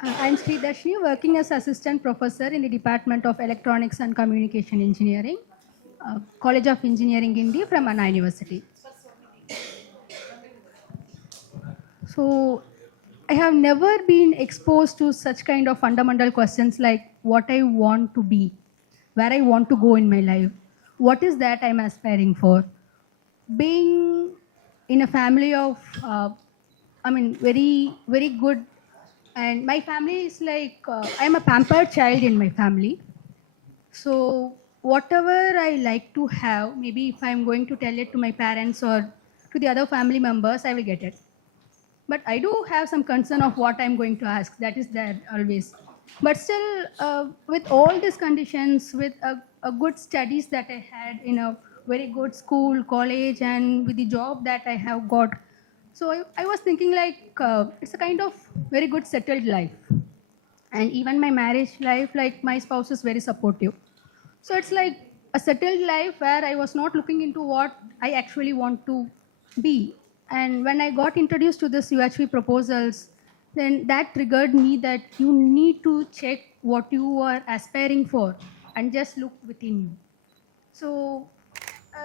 I'm Sri Darshini, working as assistant professor in the Department of Electronics and Communication Engineering, College of Engineering, India, from Anna University. So, I have never been exposed to such kind of fundamental questions like what I want to be, where I want to go in my life, what is that I'm aspiring for. Being in a family of, very good, and my family is like, I'm a pampered child in my family. So whatever I like to have, maybe if I'm going to tell it to my parents or to the other family members, I will get it. But I do have some concern of what I'm going to ask. That is there always. But still, with all these conditions, with a good studies that I had in a very good school, college, and with the job that I have got, so I was thinking like it's a kind of very good settled life. And even my marriage life, like my spouse is very supportive. So it's like a settled life where I was not looking into what I actually want to be. And when I got introduced to this UHV proposals, then that triggered me that you need to check what you are aspiring for and just look within you. So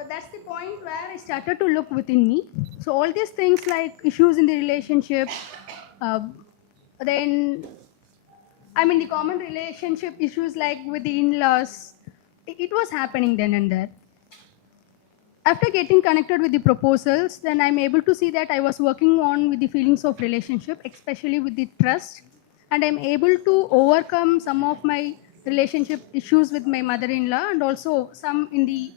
that's the point where I started to look within me. So all these things like issues in the relationship, uh, then the common relationship issues like with the in-laws, it was happening then and there. After getting connected with the proposals, then I'm able to see that I was working on with the feelings of relationship, especially with the trust, and I'm able to overcome some of my relationship issues with my mother-in-law and also some in the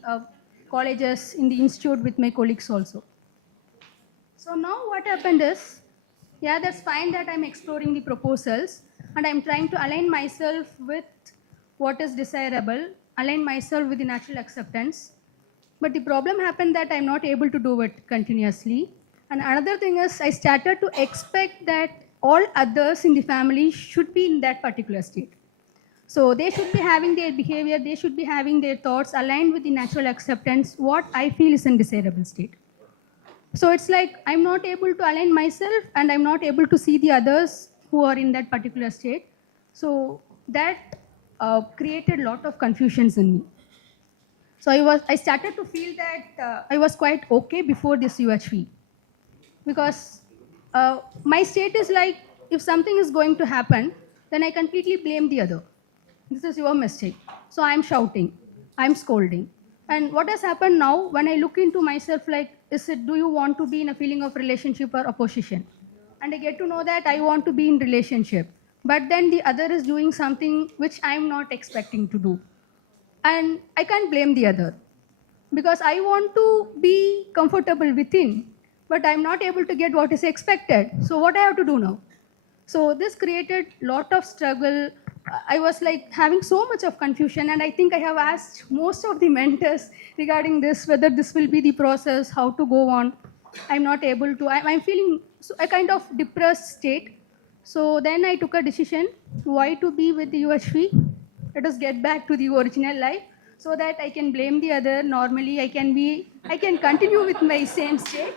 colleges, in the institute with my colleagues also. So now what happened is, yeah, that's fine that I'm exploring the proposals and I'm trying to align myself with what is desirable, align myself with the natural acceptance. But the problem happened that I'm not able to do it continuously. And another thing is, I started to expect that all others in the family should be in that particular state. So they should be having their behavior, they should be having their thoughts aligned with the natural acceptance, what I feel is in desirable state. So it's like I'm not able to align myself and I'm not able to see the others who are in that particular state. So that created a lot of confusions in me. So I started to feel that I was quite okay before this UHV because my state is like if something is going to happen, then I completely blame the other. This is your mistake. So I'm shouting, I'm scolding. And what has happened now when I look into myself like, is it do you want to be in a feeling of relationship or opposition? And I get to know that I want to be in relationship. But then the other is doing something which I'm not expecting to do. And I can't blame the other because I want to be comfortable within, but I'm not able to get what is expected. So what I have to do now? So this created lot of struggle. I was like having so much of confusion, and I think I have asked most of the mentors regarding this, whether this will be the process, how to go on. I'm not able to. I'm feeling a kind of depressed state. So then I took a decision why to be with the UHV. Let us get back to the original life so that I can blame the other. Normally, I can continue with my same state.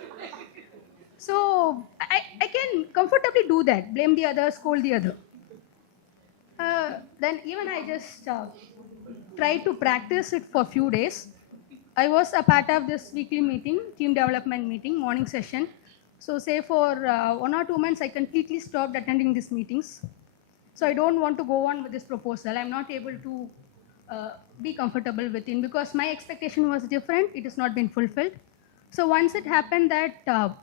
So I can comfortably do that, blame the other, scold the other. Then even I just tried to practice it for a few days. I was a part of this weekly meeting, team development meeting, morning session. So say for 1 or 2 months, I completely stopped attending these meetings. So I don't want to go on with this proposal. I'm not able to be comfortable within because my expectation was different. It has not been fulfilled. So once it happened that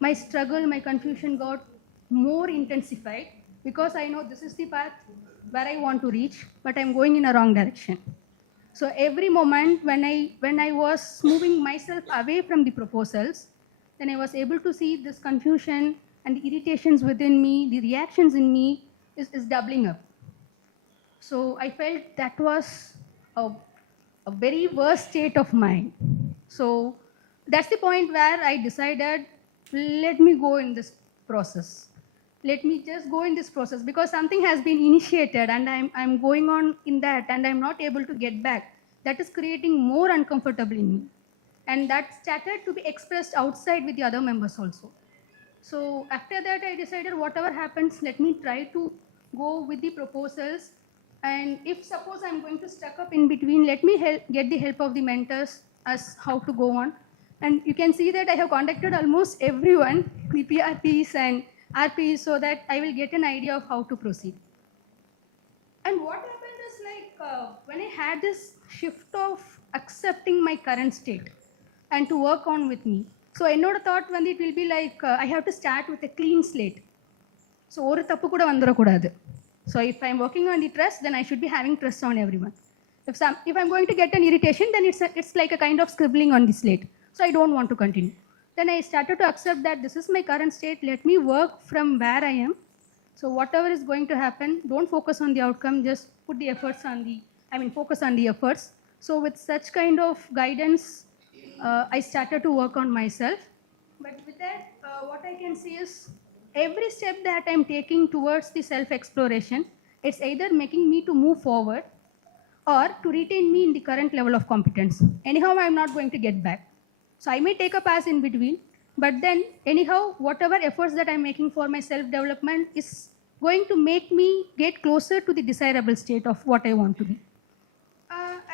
my struggle, my confusion got more intensified because I know this is the path where I want to reach, but I'm going in a wrong direction. So every moment when I was moving myself away from the proposals, then I was able to see this confusion and the irritations within me, the reactions in me is doubling up. So I felt that was a very worst state of mind. So that's the point where I decided, let me go in this process. Let me just go in this process because something has been initiated and I'm going on in that and I'm not able to get back. That is creating more uncomfortable in me. And that started to be expressed outside with the other members also. So after that, I decided whatever happens, let me try to go with the proposals. And if suppose I'm going to stuck up in between, let me get the help of the mentors as how to go on. And you can see that I have contacted almost everyone, the PRPs and RPs, so that I will get an idea of how to proceed. And what happened is when I had this shift of accepting my current state and to work on with me. So என்னோட thought வந்து it will be like I have to start with a clean slate. So ஒரு தப்பு கூட வந்துடக்கூடாது. So if I'm working on the trust, then I should be having trust on everyone. If I'm going to get an irritation, then it's like a kind of scribbling on the slate. So I don't want to continue. Then I started to accept that this is my current state. Let me work from where I am. So whatever is going to happen, don't focus on the outcome. Just put the efforts on focus on the efforts. So with such kind of guidance, I started to work on myself. But with that, what I can see is every step that I'm taking towards the self-exploration, it's either making me to move forward or to retain me in the current level of competence. Anyhow, I'm not going to get back. So I may take a pass in between, but then anyhow, whatever efforts that I'm making for my self-development is going to make me get closer to the desirable state of what I want to be.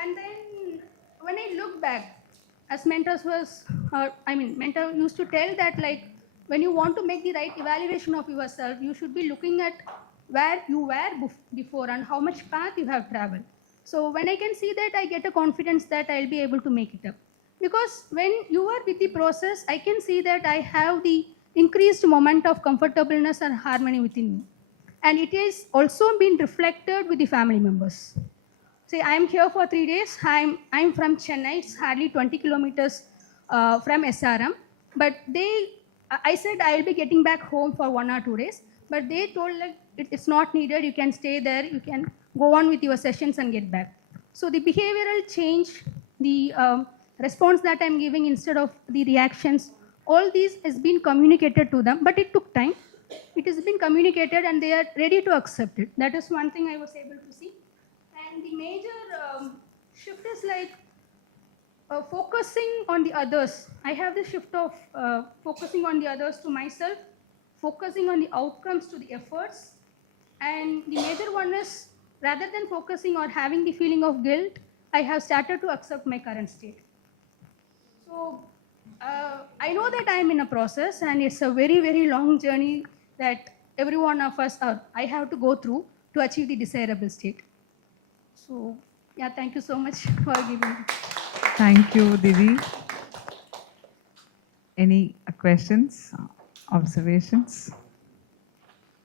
And then when I look back, as mentor used to tell that when you want to make the right evaluation of yourself, you should be looking at where you were before and how much path you have traveled. So when I can see that, I get a confidence that I'll be able to make it up. Because when you are with the process, I can see that I have the increased moment of comfortableness and harmony within me. And it is also been reflected with the family members. See, I'm here for 3 days. I'm from Chennai. It's hardly 20 kilometers from SRM. But I said I'll be getting back home for 1 or 2 days. But they told it's not needed. You can stay there. You can go on with your sessions and get back. So the behavioral change, the response that I'm giving instead of the reactions, all these has been communicated to them, but it took time. It has been communicated and they are ready to accept it. That is one thing I was able to see. And the major shift is focusing on the others. I have the shift of focusing on the others to myself, focusing on the outcomes to the efforts. And the major one is rather than focusing or having the feeling of guilt, I have started to accept my current state. So I know that I'm in a process and it's a very, very long journey that every one of us, I have to go through to achieve the desirable state. So yeah, thank you so much for giving me. Thank you, Divi. Any questions, observations?